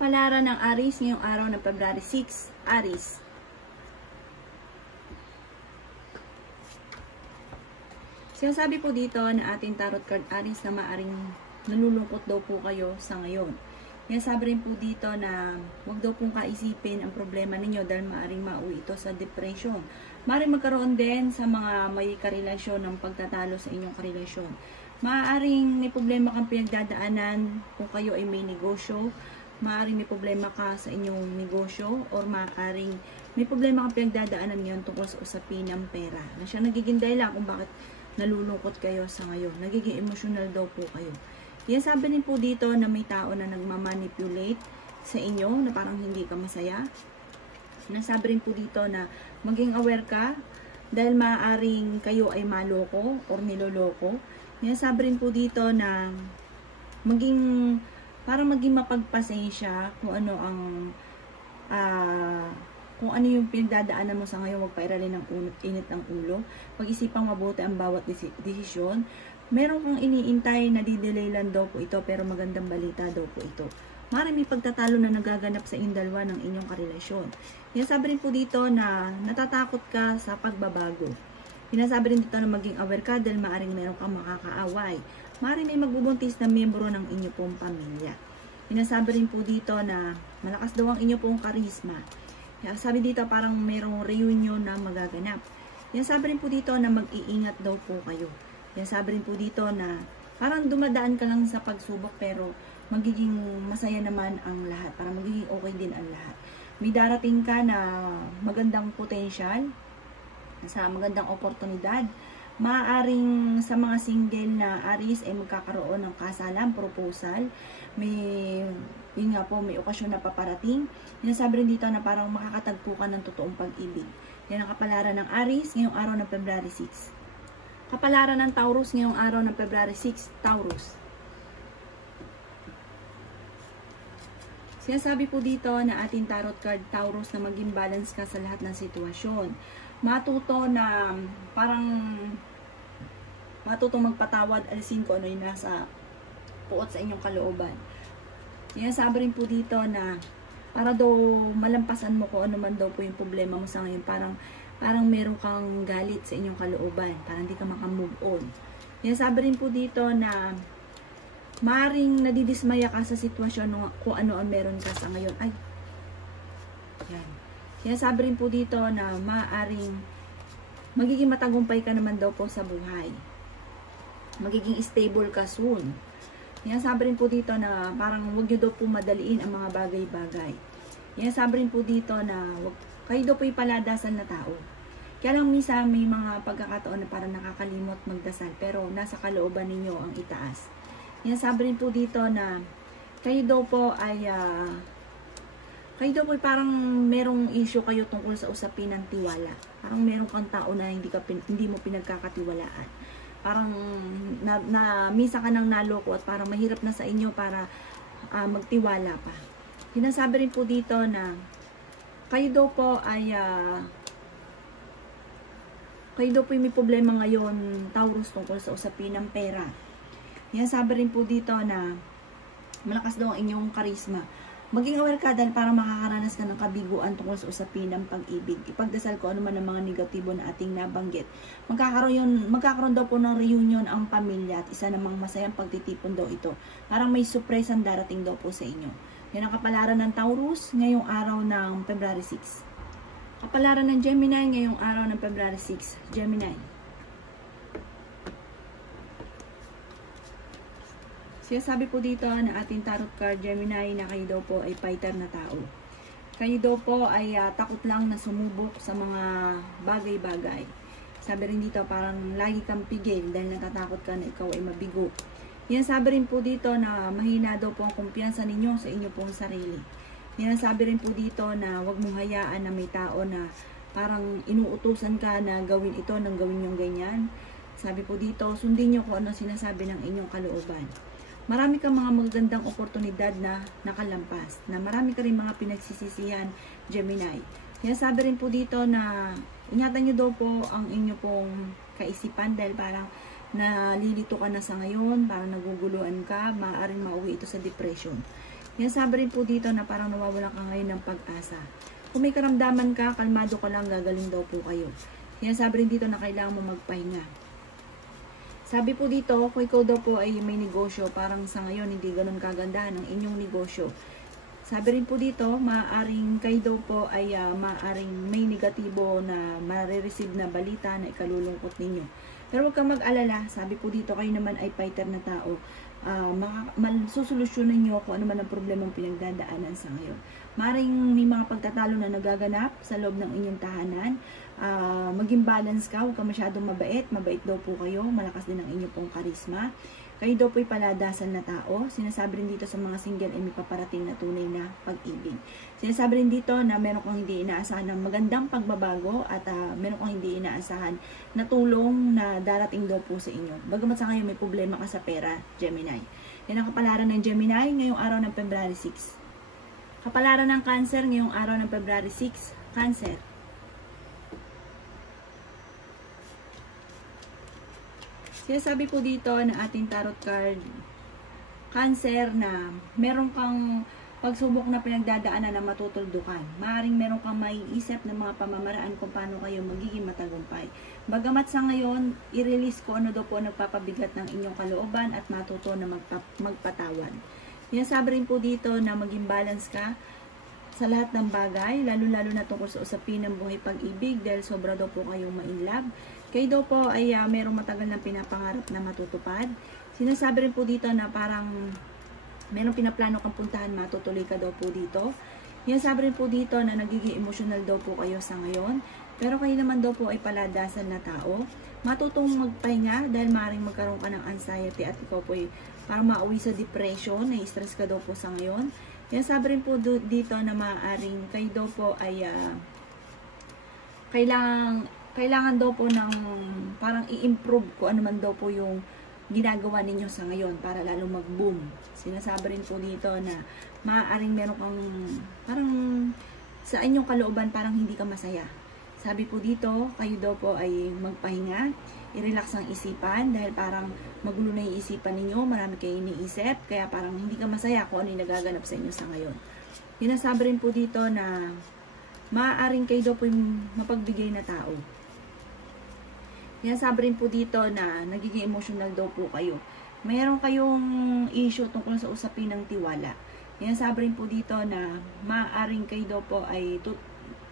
Kapalaran ng Aries ngayong araw ng February 6, Aries. Sinasabi po dito na ating tarot card Aries na maaring nalulungkot daw po kayo sa ngayon. Sinasabi rin po dito na huwag daw pong kaisipin ang problema ninyo dahil maaring mauwi ito sa depression. Maaring magkaroon din sa mga may karelasyon ng pagtatalo sa inyong karelasyon. Maaring may problema kang pinagdadaanan kung kayo ay may negosyo. Maaring may problema ka sa inyong negosyo or maaring may problema kang pinagdadaanan ngayon tungkol sa usapin ng pera. Na siya nagiging dahilan kung bakit nalulungkot kayo sa ngayon. Nagiging emotional daw po kayo. Yan sabi din po dito na may tao na nagmamanipulate sa inyo na parang hindi ka masaya. Nasabi rin po dito na maging aware ka dahil maaaring kayo ay maloko or niloloko. Yan sabi rin po dito na para maging mapagpasensya kung ano ang kung ano yung pinagdadaanan mo sa ngayon, huwag pairalin ng init ng ulo. Pag-isipang mabuti ang bawat desisyon. Meron kang iniintay na didelay lang daw po ito, pero magandang balita daw po ito. Maraming pagtatalo na nagaganap sa inyong dalawa ng inyong karelasyon. Sinasabi rin po dito na natatakot ka sa pagbabago. Sinasabi rin dito na maging aware ka dahil maaring meron kang makakaaway. Maaring may magbubuntis na miyembro ng inyo pong pamilya. Sinasabi rin po dito na malakas daw ang inyo pong karisma. Sabi dito parang merong reunion na magaganap. Sabi rin po dito na mag-iingat daw po kayo. Sabi rin po dito na parang dumadaan ka lang sa pagsubok pero magiging masaya naman ang lahat. Parang magiging okay din ang lahat. May darating ka na magandang potential, sa magandang oportunidad. Maaaring sa mga single na Aries ay magkakaroon ng kasalan, proposal. Yun nga po, may okasyon na paparating. Sinasabi rin dito na parang makakatagpo ka ng totoong pag-ibig. Yan ang kapalaran ng Aries ngayong araw ng February 6. Kapalaran ng Taurus ngayong araw ng February 6, Taurus. Sinasabi po dito na ating tarot card Taurus na maging balance ka sa lahat ng sitwasyon. Matuto na matutong magpatawad, alisin ko ano yung nasa puot sa inyong kalooban. Sabi rin po dito na para daw malampasan mo kung ano man daw po yung problema mo sa ngayon. Parang meron kang galit sa inyong kalooban. Parang hindi ka makamove on. Sabi rin po dito na maaring nadidismaya ka sa sitwasyon kung ano ang meron ka sa ngayon. Ay, yan. Sabi rin po dito na maaring magiging matagumpay ka naman daw po sa buhay. Magiging stable ka soon. Sabi rin po dito na parang huwag nyo daw po madaliin ang mga bagay-bagay. Sabi rin po dito na kayo daw po ipaladasan na tao. Kaya lang minsan may mga pagkakataon na parang nakakalimot magdasal pero nasa kalooban ninyo ang itaas. Sabi rin po dito na kayo daw po ay parang merong issue kayo tungkol sa usapin ng tiwala. Parang merong kang tao na hindi mo pinagkakatiwalaan. Parang misa ka nang naloko at parang mahirap na sa inyo para magtiwala pa. Sinasabi rin po dito na kayo daw po ay may problema ngayon, Taurus, tungkol sa usapin ng pera. Sabi rin po dito na malakas daw ang inyong karisma. Maging aware ka dahil parang makakaranas ka ng kabiguan tungkol sa usapin ng pag-ibig. Ipagdasal ko ano man ang mga negatibo na ating nabanggit. Magkakaroon daw po ng reunion ang pamilya at isa namang masayang pagtitipon daw ito. Parang may surpresang darating daw po sa inyo. Yan ang kapalaran ng Taurus ngayong araw ng February 6. Kapalaran ng Gemini ngayong araw ng February 6. Gemini. Sinasabi po dito na ating tarot card Gemini na kayo daw po ay fighter na tao. Kayo daw po ay takot lang na sumubok sa mga bagay-bagay. Sabi rin dito parang lagi kang pigil dahil natatakot ka na ikaw ay mabigo. Sabi rin po dito na mahina daw po ang kumpiyansa ninyo sa inyo pong sarili. Sabi rin po dito na huwag mong hayaan na may tao na parang inuutusan ka na gawin ito nang gawin yung ganyan. Sabi po dito, sundin nyo kung ano sinasabi ng inyong kalooban. Marami kang mga magagandang oportunidad na nakalampas, na marami ka rin mga pinagsisisihan, Gemini. Sabi rin po dito na ingatan nyo daw po ang inyo pong kaisipan dahil parang nalilito ka na sa ngayon, parang naguguluhan ka, maaaring mauwi ito sa depression. Yan, sabi rin po dito na parang nawawala ka ngayon ng pag-asa. Kung may karamdaman ka, kalmado ka lang, gagaling daw po kayo. Yan, sabi rin dito na kailangan mo magpahinga. Sabi po dito, kung ikaw daw po ay may negosyo, parang sa ngayon hindi ganun kagandahan ang inyong negosyo. Sabi rin po dito, maaaring kayo daw po ay maaaring may negatibo na marireceive na balita na ikalulungkot ninyo. Pero huwag kang mag-alala, sabi po dito, kayo naman ay fighter na tao. Susolusyonan nyo kung ano man ang problemang pinagdadaanan sa ngayon. Maaaring may mga pagtatalo na nagaganap sa loob ng inyong tahanan. Maging balance ka, huwag ka masyadong mabait. Mabait daw po kayo, malakas din ang inyong pong karisma. Kayo daw po'y paladasan na tao. Sinasabi rin dito sa mga single ay may paparating na tunay na pag-ibig. Sinasabi rin dito na meron kang hindi inaasahan ng magandang pagbabago at meron kang hindi inaasahan na tulong na darating daw po sa inyo. Bagamat sa ngayon may problema ka sa pera, Gemini. Yan ang kapalaran ng Gemini ngayong araw ng February 6. Kapalaran ng Cancer ngayong araw ng February 6. Cancer. Sinasabi po dito na ating tarot card, Cancer, na meron kang pagsubok na pinagdadaanan na matutuldukan. Maaaring meron kang maiisip ng mga pamamaraan kung paano kayo magiging matagumpay. Bagamat sa ngayon, i-release ko ano daw po nagpapabigat ng inyong kalooban at matuto na magpatawad. Yan, sabi rin po dito na maging balance ka sa lahat ng bagay, lalo-lalo na tungkol sa usapin ng buhay pag-ibig dahil sobra daw po kayong ma-inlove. Kayo daw po ay merong matagal na pinapangarap na matutupad. Sinasabi rin po dito na parang merong pinaplano kang puntahan, matutuloy ka daw po dito. Yan, sabi rin po dito na nagiging emotional daw po kayo sa ngayon. Pero kayo naman daw po ay paladasan na tao. Matutong magpahinga dahil maaaring magkaroon ka ng anxiety at ikaw po ay parang mauwi sa depression, na-stress ka daw po sa ngayon. Yan, sabi rin po dito na maaaring kayo daw po ay kailangan daw po ng parang i-improve ko ano man daw po yung ginagawa ninyo sa ngayon para lalo mag-boom. Sinasabi rin po dito na maaaring meron kang parang sa inyong kalooban parang hindi ka masaya. Sabi po dito, kayo daw po ay magpahinga, i-relax ang isipan dahil parang magulo na yung isipan ninyo, marami kayo iniisip, kaya parang hindi ka masaya kung ano yung nagaganap sa inyo sa ngayon. Sinasabi rin po dito na maaaring kayo daw po yung mapagbigay na tao. Yan, sabi rin po dito na nagiging emotional daw po kayo. Mayroon kayong issue tungkol sa usapin ng tiwala. Yan, sabi rin po dito na maaaring kayo daw po ay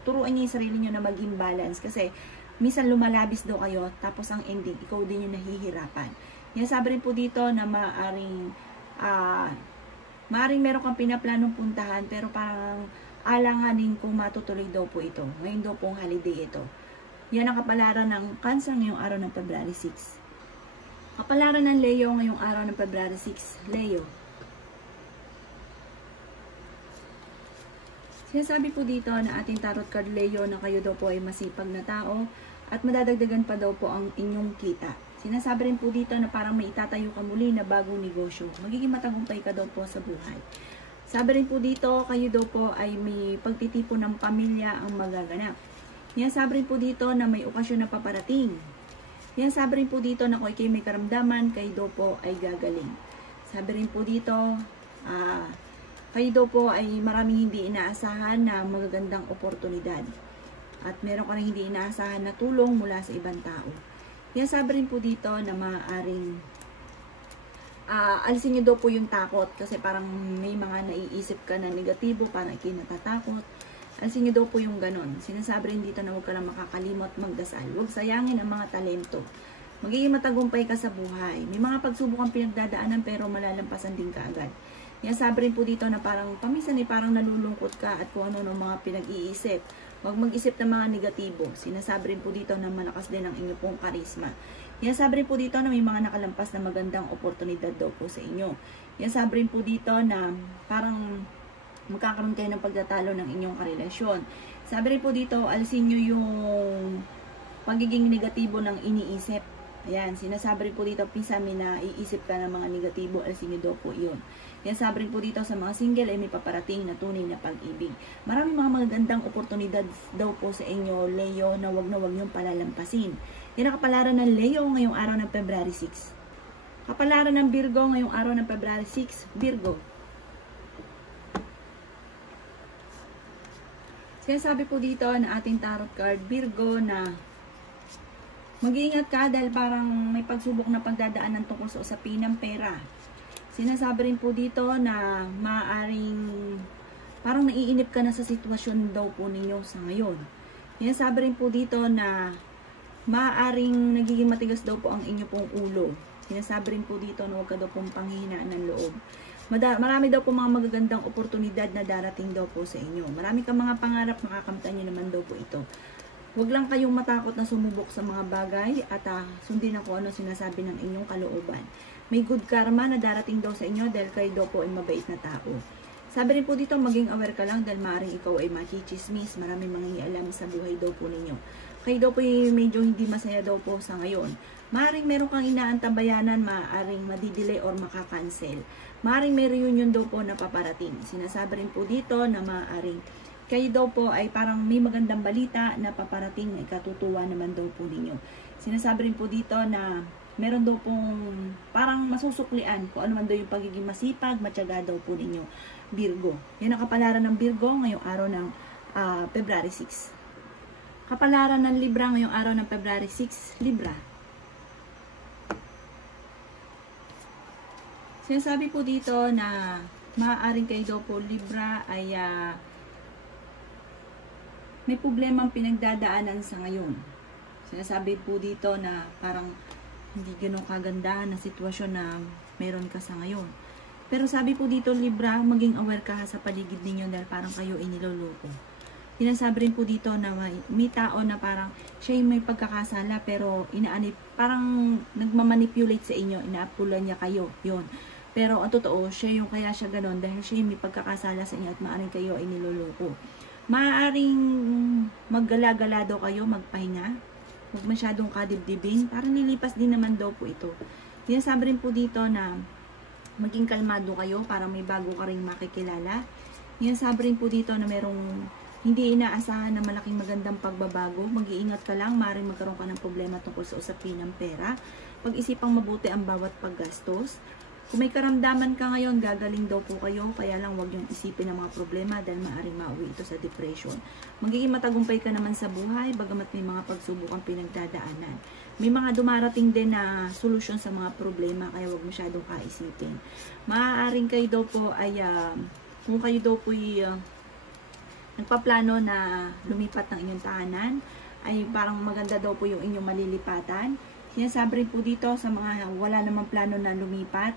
turuan niyo yung sarili niyo na maging balance. Kasi minsan lumalabis daw kayo, tapos ang ending, ikaw din yung nahihirapan. Yan, sabi rin po dito na maaaring meron kang pinaplanong puntahan, pero parang alanganin kung matutuloy daw po ito. Ngayon daw pong holiday ito. Yan ang kapalaran ng Cancer ngayong araw ng February 6. Kapalaran ng Leo ngayong araw ng February 6. Leo. Sinasabi po dito na ating tarot card Leo na kayo daw po ay masipag na tao at madadagdagan pa daw po ang inyong kita. Sinasabi rin po dito na parang may itatayo ka muli na bagong negosyo. Magiging matagumpay ka daw po sa buhay. Sabi rin po dito, kayo daw po ay may pagtitipon ng pamilya ang magaganap. Yan, sabi rin po dito na may okasyon na paparating. Yan, sabi rin po dito na kung kayo may karamdaman, kayo daw po ay gagaling. Sabi rin po dito, kayo daw po ay maraming hindi inaasahan na magagandang oportunidad. At meron ka rin hindi inaasahan na tulong mula sa ibang tao. Yan, sabi rin po dito na maaaring alisin nyo daw po yung takot kasi parang may mga naiisip ka na negatibo, parang ikay natatakot. Alisin nyo daw po yung ganon. Sinasabi rin dito na huwag ka lang makakalimot magdasal. Huwag sayangin ang mga talento. Magiging matagumpay ka sa buhay. May mga pagsubok ang pinagdadaanan pero malalampasan din ka agad. Yan, sabi rin po dito na parang paminsan parang nalulungkot ka at kung ano ng mga pinag-iisip. Huwag mag-isip ng mga negatibo. Sinasabi rin po dito na malakas din ang inyong pong karisma. Yan, sabi rin po dito na may mga nakalampas na magandang oportunidad daw po sa inyo. Yan, sabi rin po dito na parang magkakaroon kayo ng pagtatalo ng inyong karelasyon. Sabi rin po dito, alisin nyo yung pagiging negatibo ng iniisip. Ayan, sinasabi rin po dito, pinsan may naiisip ka ng mga negatibo, alisin nyo daw po yun. Yan, sabi rin po dito sa mga single ay may paparating na tunay na pag-ibig. Maraming mga magandang oportunidad daw po sa inyo, Leo, na wag nyong palalampasin. Yan ang kapalaran ng Leo ngayong araw ng February 6. Kapalaran ng Virgo ngayong araw ng February 6, Virgo. Sinasabi po dito na ating tarot card, Virgo, na mag-iingat ka dahil parang may pagsubok na pagdadaanan tungkol sa usapin ng pera. Sinasabi rin po dito na maaaring parang naiinip ka na sa sitwasyon daw po ninyo sa ngayon. Sinasabi rin po dito na maaaring nagiging matigas daw po ang inyo pong ulo. Sinasabi rin po dito na huwag ka daw pong panghihinaan ng loob. Marami daw po mga magagandang oportunidad na darating daw po sa inyo. Marami kang mga pangarap, makakamtan nyo naman daw po ito. Huwag lang kayong matakot na sumubok sa mga bagay at sundin ang kung ano sinasabi ng inyong kalooban. May good karma na darating daw sa inyo dahil kayo daw po ay mabait na tao. Sabi rin po dito, maging aware ka lang dahil maaaring ikaw ay makichismis. Maraming mga ialam sa buhay daw po ninyo. Kayo daw po ay medyo hindi masaya daw po sa ngayon. Maaaring meron kang inaantabayanan, maaaring madidelay or makakancel. Maaaring may reunion daw po na paparating. Sinasabi rin po dito na maaaring kayo daw po ay parang may magandang balita na paparating na ikatutuwa naman daw po ninyo. Sinasabi rin po dito na meron daw pong parang masusuklian kung ano man daw yung pagiging masipag, matyaga daw po ninyo, Virgo. Yan ang kapalaran ng Virgo ngayong araw ng February 6. Kapalaran ng Libra ngayong araw ng February 6, Libra. Sinasabi po dito na maaaring kayo daw po, Libra, ay may problemang pinagdadaanan sa ngayon. Sinasabi po dito na parang hindi ganun kagandahan na sitwasyon na meron ka sa ngayon. Pero sabi po dito, Libra, maging aware ka sa paligid ninyo dahil parang kayo ay niloloko. Sinasabi rin po dito na may tao na parang siya may pagkakasala pero parang nagmamanipulate sa inyo, inaapulan niya kayo, yun. Pero ang totoo, siya yung kaya siya ganun dahil siya may pagkakasala sa inyo at maaaring kayo ay niloloko. Maaaring maggala-gala daw kayo, magpahinga. Huwag masyadong kadibdibin. Parang nilipas din naman daw po ito. Sinasabi rin po dito na maging kalmado kayo para may bago ka rin makikilala. Sinasabi rin po dito na merong hindi inaasahan na malaking magandang pagbabago. Mag-iingat ka lang, maaaring magkaroon ka ng problema tungkol sa usapin ng pera. Pag-isipang mabuti ang bawat paggastos. Kung may karamdaman ka ngayon, gagaling daw po kayo, kaya lang huwag yung isipin ng mga problema dahil maaaring mauwi ito sa depression. Magiging matagumpay ka naman sa buhay, bagamat may mga pagsubok ang pinagdadaanan. May mga dumarating din na solusyon sa mga problema, kaya huwag masyadong kaisipin. Maaaring kayo daw po ay, kung kayo daw po ay nagpaplano na lumipat ng inyong tahanan, ay parang maganda daw po yung inyong malilipatan. Sinasabi rin po dito sa mga wala namang plano na lumipat,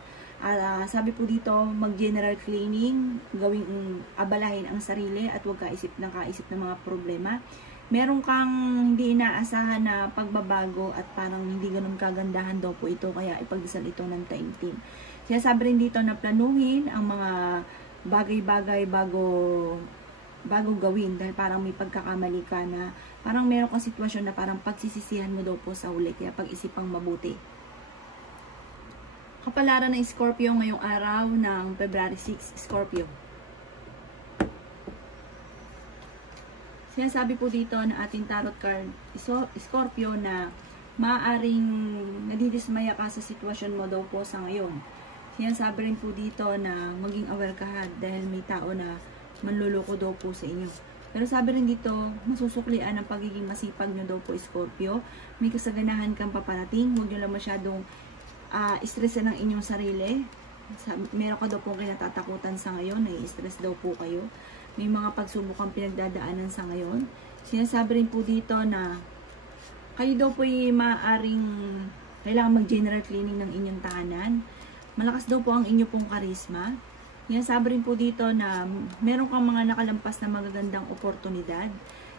sabi po dito, mag-general cleaning, gawing abalahin ang sarili at huwag kaisip ng mga problema. Meron kang hindi inaasahan na pagbabago at parang hindi ganun kagandahan daw po ito, kaya ipagdasal ito ng taimtim. Sinasabi rin dito na planuhin ang mga bagay-bagay bago gawin dahil parang may pagkakamali ka na parang meron kang sitwasyon na parang pagsisisihan mo daw po sa huli, kaya pag-isipang mabuti. Kapalaran ng Scorpio ngayong araw ng February 6, Scorpio. Sinasabi po dito na ating tarot card, Scorpio, na maaaring nadidismaya ka sa sitwasyon mo daw po sa ngayon. Sinasabi rin po dito na maging aware ka dahil may tao na manluloko daw po sa inyo. Pero sabi rin dito, masusuklian ang pagiging masipag nyo daw po, Scorpio. May kasaganahan kang paparating, huwag nyo lang masyadong stressin ang inyong sarili. Meron ka daw po kinatatakutan sa ngayon, nai-stress daw po kayo. May mga pagsubok ang pinagdadaanan sa ngayon. Sinasabi rin po dito na kayo daw po ay maaaring kailangan mag-general cleaning ng inyong tahanan. Malakas daw po ang inyo pong karisma. Sinasabi rin po dito na meron kang mga nakalampas na magagandang oportunidad.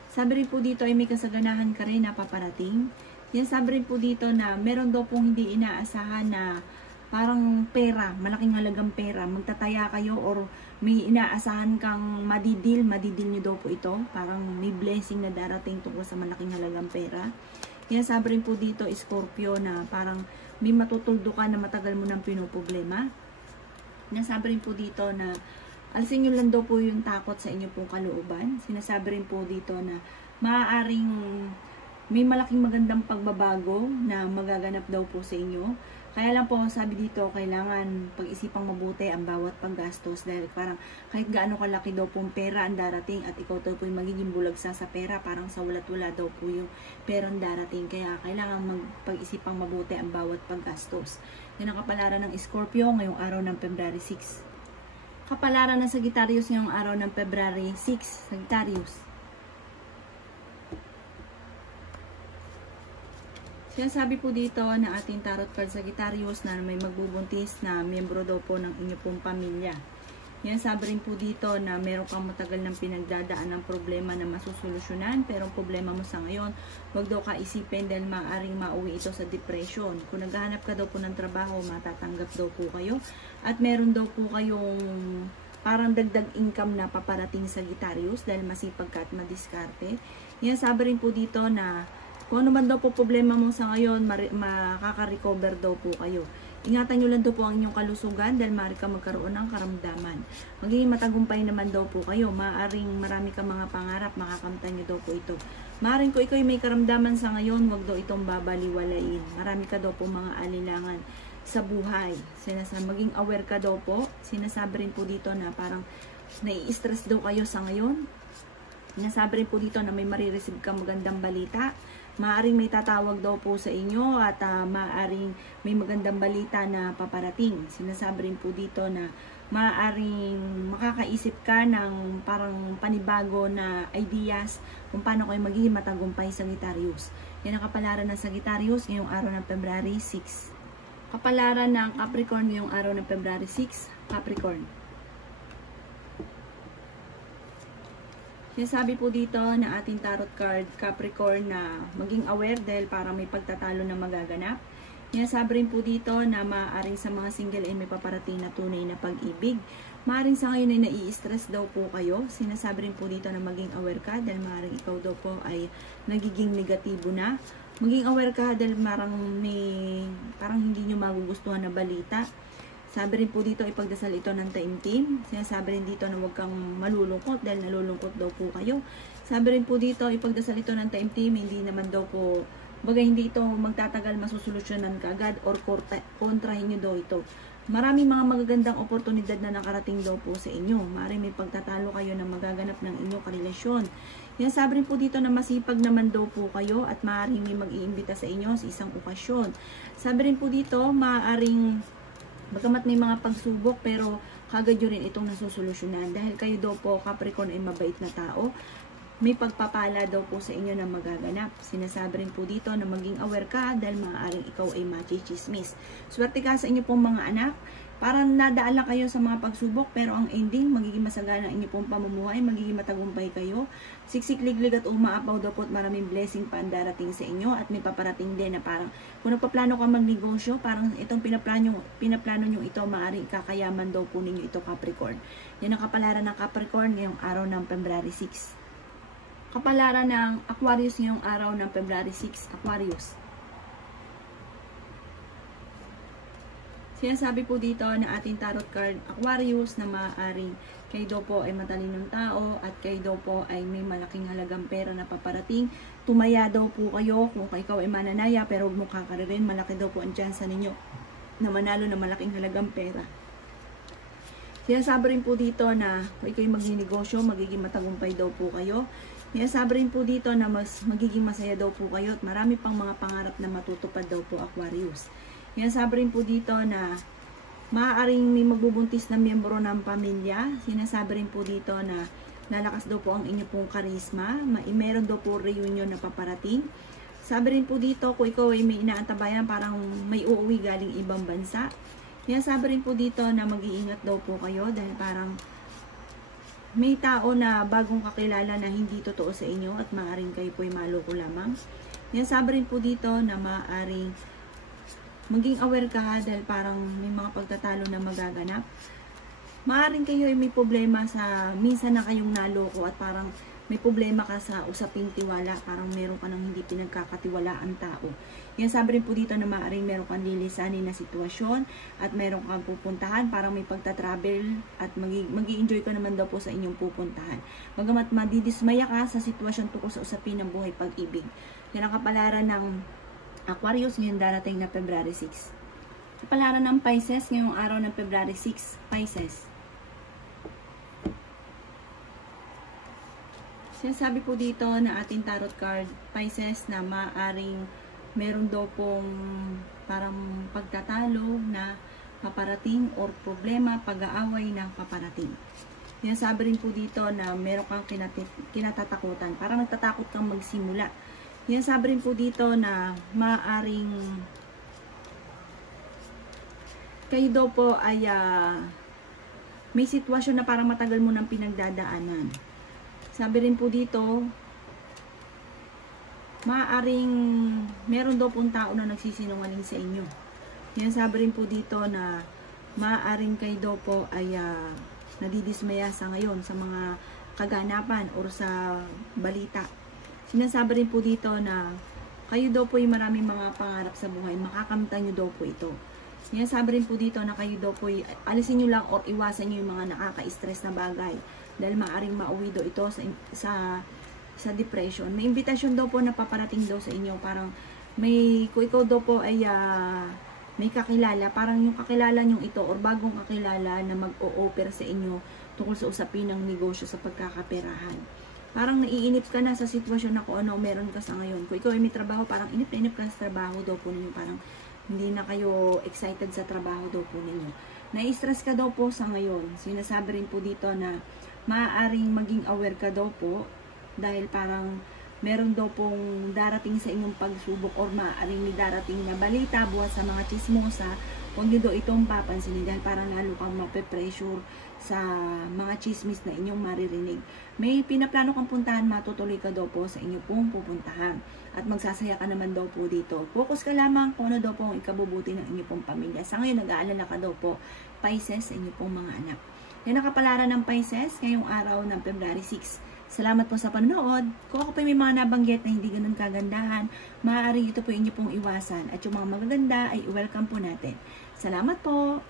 Sabi rin po dito ay may kasaganahan ka rin na paparating. Sinasabi rin po dito na meron daw pong hindi inaasahan na parang pera, malaking halagang pera. Magtataya kayo or may inaasahan kang madidil nyo daw po ito. Parang may blessing na darating tungkol sa malaking halagang pera. Sinasabi rin po dito, Scorpio, na parang may matutuldo ka na matagal mo nang pinoproblema. Sinasabi rin po dito na alisin nyo lang daw po yung takot sa inyo pong kalooban. Sinasabi rin po dito na maaaring may malaking magandang pagbabago na magaganap daw po sa inyo. Kaya lang po, sabi dito, kailangan pag-isipang mabuti ang bawat paggastos dahil parang kahit gaano kalaki daw pong pera ang darating at ikaw daw po yung magiging bulagsa sa pera, parang sa walat-wala daw po yung perang darating. Kaya kailangan pag-isipang mabuti ang bawat paggastos. Yan ang kapalaran ng Scorpio ngayong araw ng February 6. Kapalaran ng Sagittarius ngayong araw ng February 6. Sagittarius. Sinasabi po dito na ating tarot card Sagittarius na may magbubuntis na miyembro daw po ng inyo pong pamilya. Yan, sabi rin po dito na meron kang matagal ng pinagdadaan ng problema na masusolusyonan, pero ang problema mo sa ngayon, wag daw ka isipin dahil maaaring mauwi ito sa depression. Kung naghahanap ka daw po ng trabaho, matatanggap daw po kayo. At meron daw po kayong parang dagdag income na paparating Sagittarius dahil masipag ka at madiskarte. Yan, sabi rin po dito na kung ano man daw po problema mo sa ngayon, makaka-recover daw po kayo. Ingatan nyo lang daw po ang inyong kalusugan dahil maaari ka magkaroon ng karamdaman. Magiging matagumpay naman daw po kayo. Maaring marami ka mga pangarap, makakamtan nyo daw po ito. Maaring kung ikaw may karamdaman sa ngayon, wag daw itong babaliwalain. Marami ka daw po mga alilangan sa buhay. Maging aware ka daw po. Sinasabi rin po dito na parang nai-stress daw kayo sa ngayon. Sinasabi rin po dito na may marireceive ka magandang balita. Maaring may tatawag daw po sa inyo at maaring may magandang balita na paparating. Sinasabi rin po dito na maaring makakaisip ka ng parang panibago na ideas kung paano kayo magiging matagumpay sa Sagittarius. Yan ang kapalaran ng Sagittarius ngayong araw ng February 6. Kapalaran ng Capricorn ngayong araw ng February 6, Capricorn. Sinasabi po dito na ating tarot card Capricorn na maging aware dahil parang may pagtatalo na magaganap. Sinasabi rin po dito na maaaring sa mga single ay may paparating na tunay na pag-ibig. Maaaring sa ngayon ay nai-stress daw po kayo. Sinasabi rin po dito na maging aware ka dahil maaaring ikaw daw po ay nagiging negatibo na. Maging aware ka dahil parang hindi nyo magugustuhan na balita. Sabi rin po dito, ipagdasal ito ng taimtim. Sinasabi rin dito na huwag kang malulungkot dahil nalulungkot daw po kayo. Sabi rin po dito, ipagdasal ito ng taimtim, hindi naman daw po, hindi ito magtatagal, masusolusyonan ka agad or kontrahin nyo daw ito. Maraming mga magagandang oportunidad na nakarating daw po sa inyo. Maaaring may pagtatalo kayo na magaganap ng inyong karelasyon. Sabi rin po dito na masipag naman daw po kayo at maaaring may mag-iimbita sa inyo sa isang okasyon. Sabi rin po dito, maaaring bagamat may mga pagsubok pero kagad yun rin itong nasusolusyonan dahil kayo daw po Capricorn ay mabait na tao, may pagpapala daw po sa inyo na magaganap. Sinasabi rin po dito na maging aware ka dahil maaaring ikaw ay machichismis. Swerte ka sa inyo pong mga anak, parang nadaan lang kayo sa mga pagsubok pero ang ending magiging masagana ang inyo pong pamumuhay, magiging matagumpay kayo. Siksik-liglig at umaapaw daw po at maraming blessing pa ang darating sa inyo at may paparating din na parang kung nagpaplano ka magnegosyo, parang itong pinaplano nyo ito, maaaring kakayaman daw po ninyo ito Capricorn. Yan ang kapalaran ng Capricorn ngayong araw ng February 6. Kapalaran ng Aquarius ngayong araw ng February 6, Aquarius. Sinasabi po dito na ating tarot card Aquarius na maaaring kayo daw po ay matalinong tao at kayo daw po ay may malaking halagang pera na paparating. Tumaya daw po kayo kung ikaw ay mananaya pero huwag mo kakaririn. Malaki daw po ang tsansa ninyo na manalo na malaking halagang pera. Sinasabi rin po dito na kung ikaw ay magninegosyo, magiging matagumpay daw po kayo. Sinasabi rin po dito na magiging masaya daw po kayo at marami pang mga pangarap na matutupad daw po Aquarius. Sinasabi rin po dito na maaaring may magbubuntis na miyembro ng pamilya. Sinasabi rin po dito na lalakas daw po ang inyo pong karisma. Meron daw po reunion na paparating. Sabi rin po dito kung ikaw ay may inaantabayan parang may uuwi galing ibang bansa. Sinasabi rin po dito na mag-iingat daw po kayo dahil parang may tao na bagong kakilala na hindi totoo sa inyo at maaaring kayo po ay maloko lamang. Sinasabi rin po dito na maaaring maging aware ka dahil parang may mga pagtatalo na magaganap. Maaring kayo ay may problema sa minsan na kayong naloko at parang may problema ka sa usaping tiwala. Parang meron ka nang hindi pinagkakatiwalaan tao. Sabi rin po dito na maaring meron kang lilisanin na sitwasyon at meron kang pupuntahan. Parang may pagta-travel at mag-i-enjoy ka naman daw po sa inyong pupuntahan. Bagamat madidismaya ka sa sitwasyon tungkol sa usapin ng buhay pag-ibig. Yan ang kapalaran ng Aquarius ngayon darating na February 6. Kapalaran ng Pisces ngayong araw ng February 6, Pisces. Sinasabi po dito na ating tarot card, Pisces, na maaring meron daw pong parang pagtatalo na paparating or problema, pag-aaway na paparating. Sinasabi rin po dito na meron kang kinatatakutan, parang nagtatakot kang magsimula. Sinasabi rin po dito na maaring kayo daw po ay may sitwasyon na parang matagal mo nang pinagdadaanan. Sabi rin po dito, maaaring meron daw pong tao na nagsisinungaling sa inyo. Yan, sabi rin po dito na maaaring kayo daw po ay nadidismaya sa ngayon sa mga kaganapan or sa balita. Sinasabi rin po dito na kayo daw po ay maraming mga pangarap sa buhay, makakamtan nyo daw po ito. Sinasabi rin po dito na kayo daw po ay alisin nyo lang or iwasan nyo yung mga nakaka-stress na bagay. Dahil maaaring mauwi daw ito sa depression. May invitation daw po na paparating daw sa inyo. Parang kung ikaw daw po ay may kakilala, parang yung kakilala nyo ito or bagong kakilala na mag-o-offer sa inyo tungkol sa usapin ng negosyo sa pagkakaperahan. Parang naiinip ka na sa sitwasyon na kung ano meron ka sa ngayon. Kung ikaw ay may trabaho, parang inip ka sa trabaho daw po ninyo. Parang hindi na kayo excited sa trabaho daw po ninyo. Na-stress ka daw po sa ngayon. Sinasabi rin po dito na maaaring maging aware ka daw po dahil parang meron daw pong darating sa inyong pagsubok or maaaring may darating na balita buhat sa mga chismosa. Huwag nyo daw itong papansinin dahil parang lalo kang mape-pressure sa mga chismis na inyong maririnig. May pinaplano kang puntahan, matutuloy ka daw po sa inyo pong pupuntahan. At magsasaya ka naman daw po dito. Focus ka lamang kung ano daw po ang ikabubuti ng inyong pong pamilya. Sa ngayon, nag-aalala ka daw po, Pisces, sa inyong pong mga anak. Yan ang kapalaran ng Pisces ngayong araw ng February 6. Salamat po sa panonood. Kung ako po may mga nabanggit na hindi ganun kagandahan, maaari ito po inyo pong iwasan. At yung mga magaganda ay welcome po natin. Salamat po!